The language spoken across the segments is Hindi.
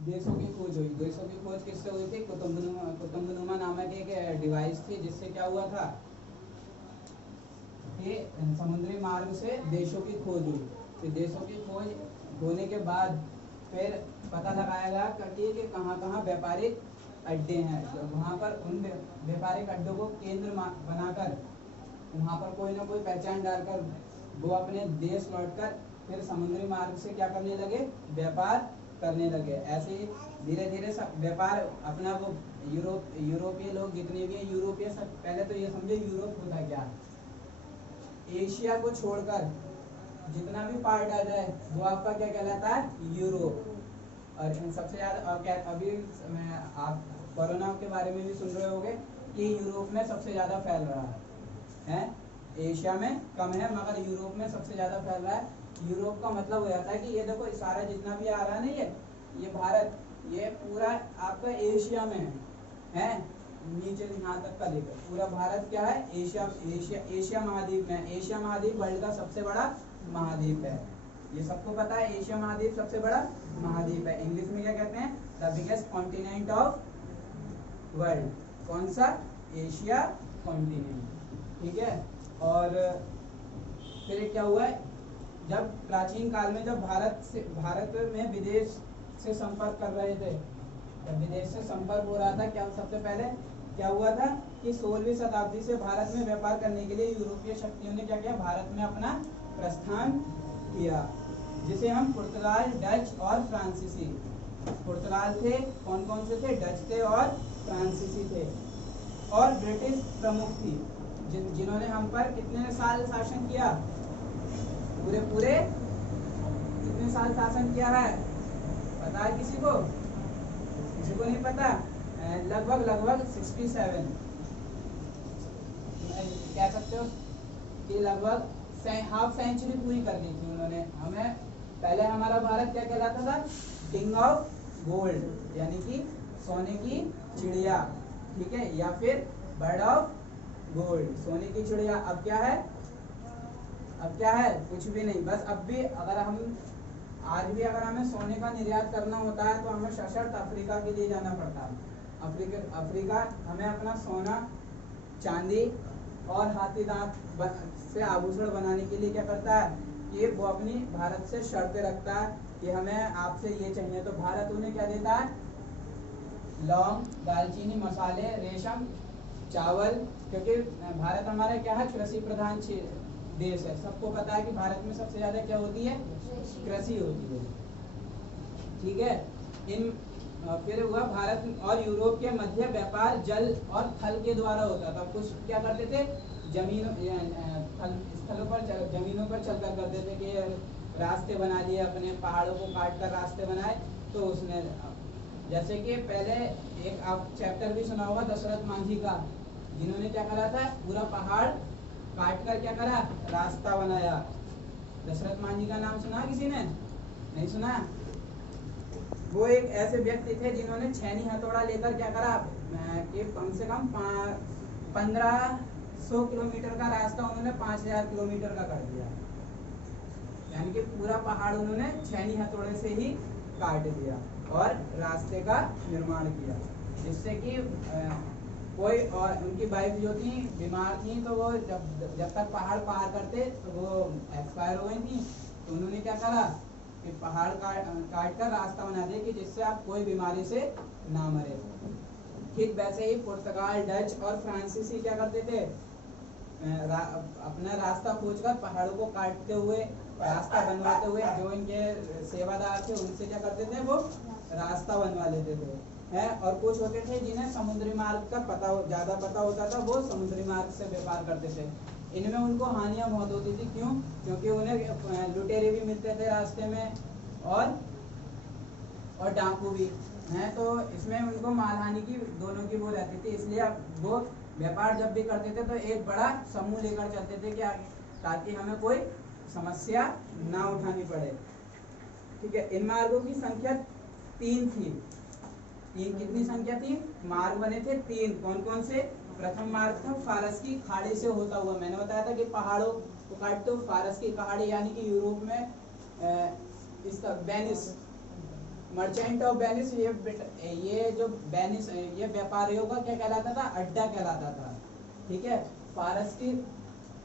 देशों की खोज हुई। देशों की खोज किससे हुई थी? कुतुबनुमा नामक एक डिवाइस थी, जिससे क्या हुआ था कि समुद्री मार्ग से देशों की खोज हुई। फिर देशों की खोज होने के बाद फिर पता लगाया गया कि कहाँ कहाँ व्यापारिक अड्डे हैं, तो वहाँ पर उन व्यापारिक अड्डों को केंद्र बनाकर वहाँ पर कोई ना कोई पहचान डालकर वो अपने देश लौटकर फिर समुद्री मार्ग से क्या करने लगे? व्यापार करने लगे। ऐसे ही धीरे धीरे सब व्यापार अपना वो यूरोपीय लोग जितने भी हैं, यूरोपीय सब पहले तो ये समझे यूरोप होता क्या है। एशिया को छोड़कर जितना भी पार्ट आ जाए वो आपका क्या कहलाता है? यूरोप। और सबसे ज्यादा अभी आप कोरोना के बारे में भी सुन रहे होंगे कि यूरोप में सबसे ज्यादा फैल रहा है। एशिया में कम है मगर यूरोप में सबसे ज्यादा फैल रहा है। यूरोप का मतलब हो जाता है कि ये देखो सारा जितना भी आ रहा है ना, ये भारत, ये पूरा आपका एशिया में है, नीचे यहाँ तक का लेकर पूरा भारत क्या है? एशिया एशिया एशिया महाद्वीप में। एशिया महाद्वीप वर्ल्ड का सबसे बड़ा महाद्वीप है, ये सबको पता है। एशिया महाद्वीप सबसे बड़ा महाद्वीप है। इंग्लिश में क्या कहते हैं? The biggest continent of world. कौन सा? Asia continent. ठीक है। और फिर क्या हुआ है, जब प्राचीन काल में जब भारत में विदेश से संपर्क कर रहे थे, जब विदेश से संपर्क हो रहा था, क्या सबसे पहले क्या हुआ था कि 16वीं शताब्दी से भारत में व्यापार करने के लिए यूरोपीय शक्तियों ने क्या किया? भारत में अपना प्रस्थान किया, जिसे हम पुर्तगाल, डच और फ्रांसीसी। पुर्तगाल थे, कौन कौन से थे? डच थे और फ्रांसीसी थे। और ब्रिटिश प्रमुख थी, जिन्होंने हम पर कितने साल शासन किया? पूरे कितने साल शासन किया है? पता है किसी को? किसी को नहीं पता? लगभग 67, कह सकते हो कि लगभग हाफ सेंचुरी पूरी कर दी थी उन्होंने। हमें पहले हमारा भारत क्या कहलाता था? किंग ऑफ गोल्ड, यानी कि सोने की चिड़िया। ठीक है, या फिर बर्ड ऑफ गोल्ड, सोने की चिड़िया। अब क्या है? अब क्या है? कुछ भी नहीं। बस अब भी अगर हम आज भी अगर हमें सोने का निर्यात करना होता है तो हमें सशर्त अफ्रीका के लिए जाना पड़ता है। अफ्रीका हमें अपना सोना, चांदी और हाथी दांत से आभूषण बनाने के लिए क्या करता है कि वो अपनी भारत से शर्तें रखता है कि हमें आपसे ये चाहिए। तो भारत उन्हें क्या देता है? लौंग, दालचीनी, मसाले, रेशम, चावल, क्योंकि भारत हमारा क्या है? कृषि प्रधान देश है। सबको पता है कि भारत में सबसे ज्यादा क्या होती है? कृषि होती है। ठीक है। फिर हुआ भारत और यूरोप के मध्य व्यापार जल और थल के द्वारा होता था। कुछ क्या करते थे? स्थलों पर जमीनों पर चलकर करते थे कि रास्ते बना लिए, अपने पहाड़ों को काट कर रास्ते बनाए। तो उसने जैसे कि पहले एक आप चैप्टर भी सुना होगा दशरथ मांझी का, जिन्होंने क्या करा था? पूरा पहाड़ काट कर क्या करा? रास्ता बनाया। दशरथ मांझी का नाम सुना किसी ने? नहीं सुना? वो एक ऐसे व्यक्ति थे जिन्होंने छेनी हथौड़ा लेकर क्या करा कि कम से कम 1500 किलोमीटर का रास्ता उन्होंने 5000 किलोमीटर का कर दिया। यानी कि पूरा पहाड़ उन्होंने छेनी हथौड़े से ही काट दिया और रास्ते का निर्माण किया, जिससे कि कोई और उनकी वाइफ जो थी बीमार थी, तो वो जब तक पहाड़ पार करते तो वो एक्सपायर हो गई थी। तो उन्होंने क्या करा कि पहाड़ काट कर रास्ता बना दिया कि जिससे आप कोई बीमारी से ना मरे। ठीक वैसे ही पुर्तगाल, डच और फ्रांसीसी क्या करते थे? अपना रास्ता खोजकर पहाड़ों को काटते हुए, रास्ता बनवाते हुए, जो इनके सेवादार थे उनसे क्या करते थे? वो रास्ता बनवा लेते थे। है और कुछ होते थे जिन्हें समुद्री मार्ग का ज्यादा पता होता था, वो समुद्री मार्ग से व्यापार करते थे। इनमें उनको हानियां बहुत होती थी। क्यों? क्योंकि उन्हें लुटेरे भी मिलते थे रास्ते में और डाकू भी हैं, तो इसमें उनको मालहानि की दोनों की वो रहती थी। इसलिए वो व्यापार जब भी करते थे तो एक बड़ा समूह लेकर चलते थे कि ताकि हमें कोई समस्या ना उठानी पड़े। ठीक है। इन मार्गों की संख्या 3 थी। कितनी संख्या थी? मार्ग बने थे 3। कौन कौन से? प्रथम मार्ग था फारस की खाड़ी से होता हुआ। मैंने बताया था कि पहाड़ों को काटते हुए फारस की खाड़ी, यानी कि यूरोप में इसका वेनिस मर्चेंट ऑफ वेनिस, ये जो वेनिस ये व्यापारियों का क्या कहलाता था, अड्डा कहलाता था। ठीक है, फारस की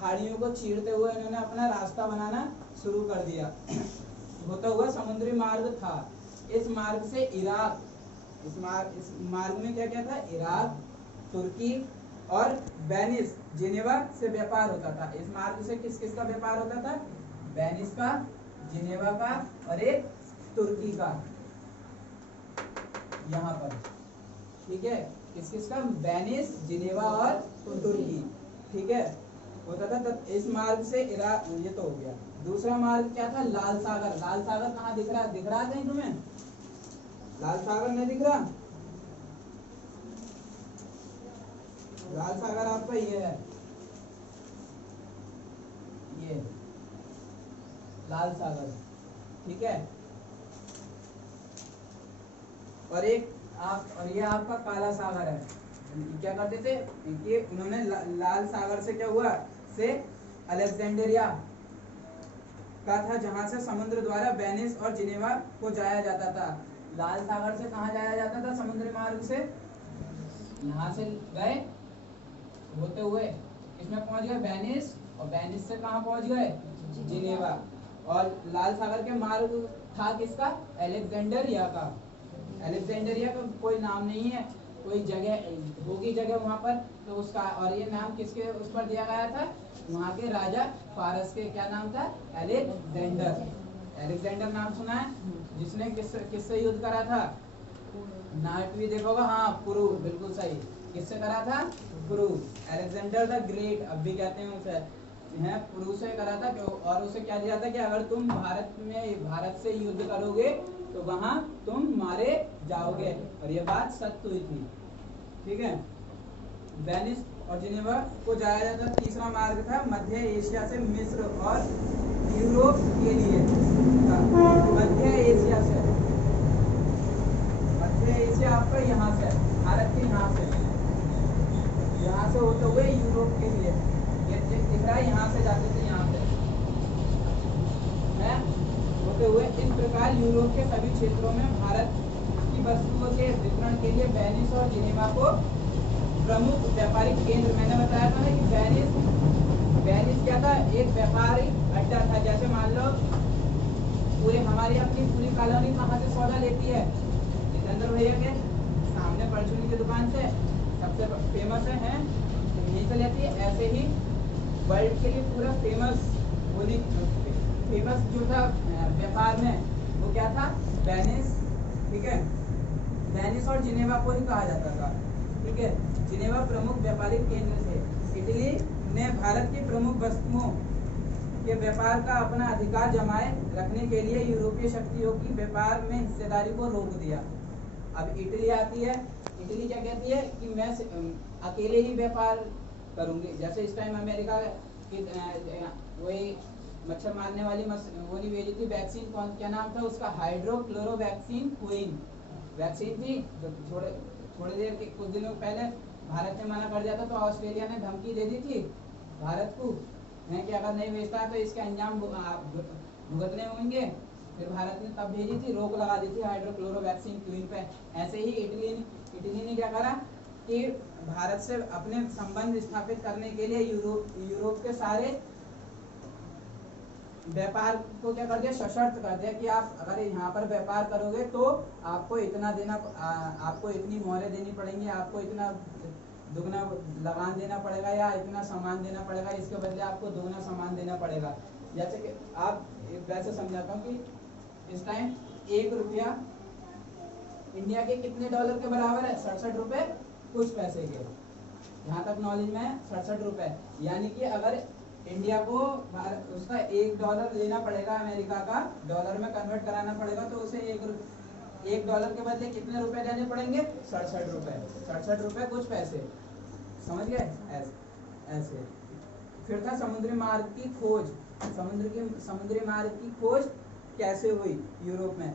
खाड़ियों को चीरते हुए इन्होंने अपना रास्ता बनाना शुरू कर दिया। होता हुआ समुद्री मार्ग था। इस मार्ग से इराक, इस मार्ग में क्या क्या था, इराक, तुर्की और वेनिस, जिनेवा से व्यापार होता था। इस मार्ग से किस किस का व्यापार होता था, वेनिस का, जिनेवा का और एक तुर्की का, यहाँ पर। ठीक है, किस किस का, वेनिस, जिनेवा और तुर्की। ठीक है, होता था। तब इस मार्ग से इराक, ये तो हो गया। दूसरा मार्ग क्या था, लाल सागर। लाल सागर कहाँ दिख रहा, दिख रहा कहीं तुम्हें, लाल सागर नहीं दिख रहा? लाल सागर आपका ये है, ये लाल सागर। ठीक है, और एक और ये आपका काला सागर है। क्या करते थे कि उन्होंने लाल सागर से क्या हुआ, से अलेक्जेंड्रिया का था, जहां से समुद्र द्वारा वेनिस और जिनेवा को जाया जाता था। लाल सागर से कहाँ जाया जाता था, समुद्री मार्ग से, यहाँ से गए होते हुए इसमें पहुंच गए वेनिस, और वेनिस से कहाँ पहुंच गए, जिनेवा। और लाल सागर के मार्ग था किसका, अलेक्जेंडरिया का। अलेक्जेंडरिया का कोई नाम नहीं है, कोई जगह होगी जगह वहां पर, तो उसका, और ये नाम किसके उस पर दिया गया था, वहां के राजा फारस के, क्या नाम था, अलेक्जेंडर। अलेक्जेंडर नाम सुना है, जिसने किससे युद्ध करा था, नाट भी देखोगा, हाँ पुरु, बिल्कुल सही। किससे करा था, पुरु, अलेक्जेंडर द ग्रेट, अब भी कहते हैं उसे, है पुरु से करा था। और उसे क्या दिया था कि अगर तुम भारत से युद्ध करोगे तो वहां तुम मारे जाओगे, और ये बात सत्य हुई थी। ठीक है, वेनिस और जिनेवा को जाया जाता। तीसरा मार्ग था मध्य एशिया से मिस्र और यूरोप के लिए। मध्य एशिया से, मध्य एशिया आपका यहाँ से, भारत के यहाँ से होते हुए यूरोप के लिए, ये दिख रहा है, यहाँ से जाते थे, यहाँ से होते हुए। इस प्रकार यूरोप के सभी क्षेत्रों में भारत की वस्तुओं के वितरण के लिए वेनिस और जिनेवा को प्रमुख व्यापारिक केंद्र, मैंने बताया था ना कि वेनिस क्या था, एक व्यापारिक अड्डा था। जैसे मान लो पूरे हमारी अपनी पूरी कॉलोनी कहाँ से सौदा लेती है, जितेंद्र भैया के सामने परचूनी की दुकान से, सबसे फेमस है तो यहीं से लेती है। ऐसे ही वर्ल्ड के लिए पूरा फेमस जो था व्यापार में, वो क्या था, वेनिस। ठीक है, वेनिस और जिनेवा को ही कहा जाता था। ठीक है, जिनेवा प्रमुख व्यापारिक केंद्र थे। इटली ने भारत की प्रमुख वस्तुओं के व्यापार का अपना अधिकार जमाए रखने के लिए यूरोपीय शक्तियों की व्यापार में हिस्सेदारी को रोक दिया। अब इटली आती है, इटली क्या कहती है कि मैं अकेले ही व्यापार करूंगी। जैसे इस टाइम अमेरिका की वही मच्छर मारने वाली वो नहीं भेजी थी वैक्सीन, कौन क्या नाम था उसका, हाइड्रोक्लोरोवैक्सीन क्वीन वैक्सीन थी, जो थोड़ी देर के कुछ दिनों पहले भारत ने मना कर दिया था, तो ऑस्ट्रेलिया ने धमकी दे दी थी भारत को, है कि अगर नहीं बेचता है तो इसके अंजाम भुगतने होंगे। फिर भारत ने तब भेजी थी, रोक लगा दी थी हाइड्रोक्लोरोवैक्सीन क्वीन पे। ऐसे ही इटली ने क्या करा कि भारत से अपने संबंध स्थापित करने के लिए यूरोप के सारे व्यापार को क्या कर दिया, सशर्त कर दिया कि आप अगर यहाँ पर व्यापार करोगे तो आपको इतना देना, आपको इतनी मोहरें देनी पड़ेंगी, आपको इतना दुगना लगान देना पड़ेगा, या इतना सामान देना पड़ेगा, इसके बदले आपको दुगना सामान देना पड़ेगा। जैसे कि आप वैसे समझाता हूँ कि इस टाइम 1 रुपया इंडिया के कितने डॉलर के बराबर है, 67 रुपए कुछ पैसे के, जहाँ तक नॉलेज में है 67 रुपए। यानी कि अगर इंडिया को उसका $1 लेना पड़ेगा, अमेरिका का डॉलर में कन्वर्ट कराना पड़ेगा, तो उसे एक डॉलर के बदले कितने रुपए देने पड़ेंगे, 67 रुपए, 67 रुपए कुछ पैसे। समझ गए ऐसे। फिर था समुद्री मार्ग की खोज। समुद्री मार्ग की खोज कैसे हुई यूरोप में।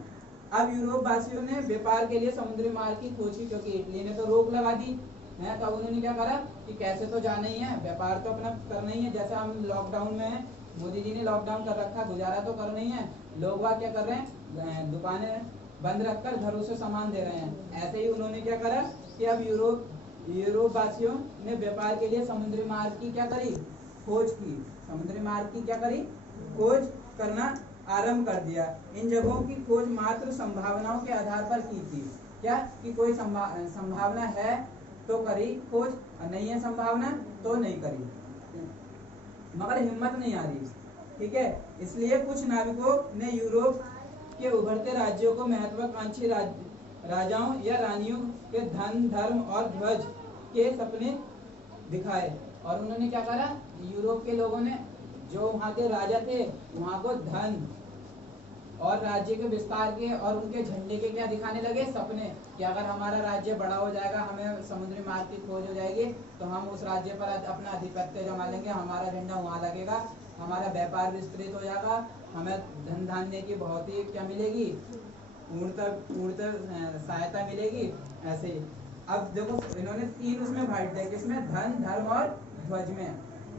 अब यूरोप वासियों ने व्यापार के लिए समुद्री मार्ग की खोज की, क्योंकि इटली ने तो रोक लगा दी है। तब उन्होंने क्या करा कि कैसे तो जाना ही है, व्यापार तो अपना करना ही है। जैसे हम लॉकडाउन में हैं, मोदी जी ने लॉकडाउन कर रखा, गुजारा तो करना ही है। लोग वहाँ क्या कर रहे हैं, दुकानें बंद रखकर घरों से सामान दे रहे हैं। ऐसे ही उन्होंने क्या करा कि अब यूरोप वासियों ने व्यापार के लिए समुद्री मार्ग की क्या करी, खोज की। समुद्री मार्ग की क्या करी, खोज करना आरंभ कर दिया। इन जगहों की खोज मात्र संभावनाओं के आधार पर की थी। क्या कि कोई संभावना है तो करी खोज, और नहीं है संभावना तो नहीं करी, मगर हिम्मत नहीं आ रही। ठीक है, इसलिए कुछ नाविकों ने यूरोप के उभरते राज्यों को महत्वाकांक्षी राजाओं या रानियों के धन, धर्म और ध्वज के सपने दिखाए। और उन्होंने क्या करा, यूरोप के लोगों ने, जो वहाँ के राजा थे, वहाँ को धन और राज्य के विस्तार के और उनके झंडे के क्या दिखाने लगे, सपने, कि अगर हमारा राज्य बड़ा हो जाएगा, हमें समुद्री मार्ग की खोज हो जाएगी, तो हम उस राज्य पर अपना आधिपत्य जमा लेंगे, हमारा झंडा वहाँ लगेगा, हमारा व्यापार विस्तृत हो जाएगा, हमें धन धान्य की बहुत ही क्या मिलेगी, पूर्णतः सहायता मिलेगी। ऐसे ही अब देखो इन्होंने 3 उसमें बांट दिया, किसमें, धन, धर्म और ध्वज में।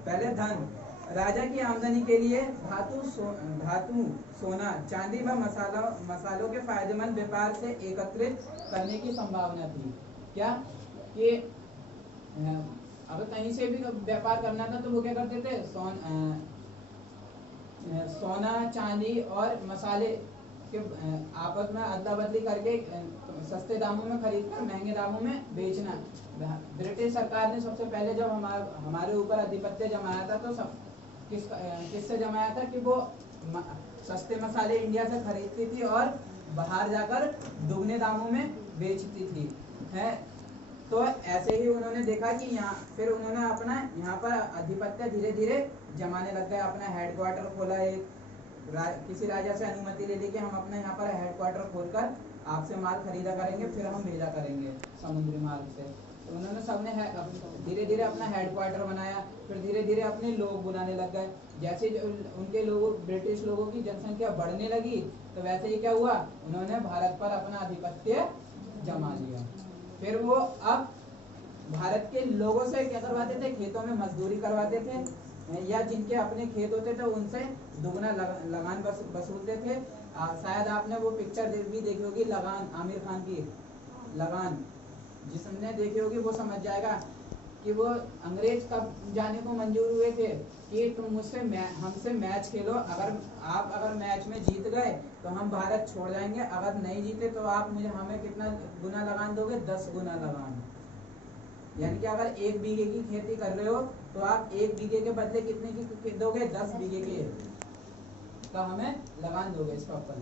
पहले धन, राजा की आमदनी के लिए धातु, सोना, चांदी व मसालों के फायदेमंद व्यापार से एकत्रित करने की संभावना थी। क्या कि अगर कहीं से भी व्यापार करना था तो वो क्या करते थे, सोना, चांदी और मसाले के आपस में अदला बदली करके सस्ते दामों में खरीद कर महंगे दामों में बेचना। ब्रिटिश सरकार ने सबसे पहले जब हमारे ऊपर आधिपत्य जमाया था तो किससे जमाया था कि वो सस्ते मसाले इंडिया से खरीदती थी और बाहर जाकर दुगने दामों में बेचती थी, है। तो ऐसे ही उन्होंने देखा कि यहाँ फिर उन्होंने अपना यहाँ पर आधिपत्य धीरे धीरे जमाने लग गए। अपना हेडक्वार्टर खोला, किसी राजा से अनुमति ले ली कि हम अपने यहाँ पर हेडक्वार्टर खोलकर आपसे माल खरीदा करेंगे, फिर हम भेजा करेंगे समुद्री मार्ग से। तो उन्होंने सबने धीरे धीरे अपना हेडक्वार्टर बनाया, फिर धीरे धीरे अपने लोग बुलाने लग गए। जैसे उनके लोगों, ब्रिटिश लोगों की जनसंख्या बढ़ने लगी, तो वैसे ही क्या हुआ, उन्होंने भारत पर अपना आधिपत्य जमा लिया। फिर वो अब भारत के लोगों से क्या करवाते थे, खेतों में मजदूरी करवाते थे, या जिनके अपने खेत होते थे उनसे दुगना लगान वसूलते थे। शायद आपने वो पिक्चर भी देखी होगी, लगान, आमिर खान की लगान, जिसने देखी होगी वो समझ जाएगा कि वो अंग्रेज कब जाने को मंजूर हुए थे कि तुम हमसे मैच खेलो, अगर मैच में जीत गए तो हम भारत छोड़ जाएंगे, अगर नहीं जीते तो आप हमें कितना गुना लगान दोगे, 10 गुना लगान। यानी कि अगर 1 बीघे की खेती कर रहे हो तो आप 1 बीघे के बदले कितने की दोगे, 10 बीघे के, तो हमें लगान दोगे इसका ऊपर।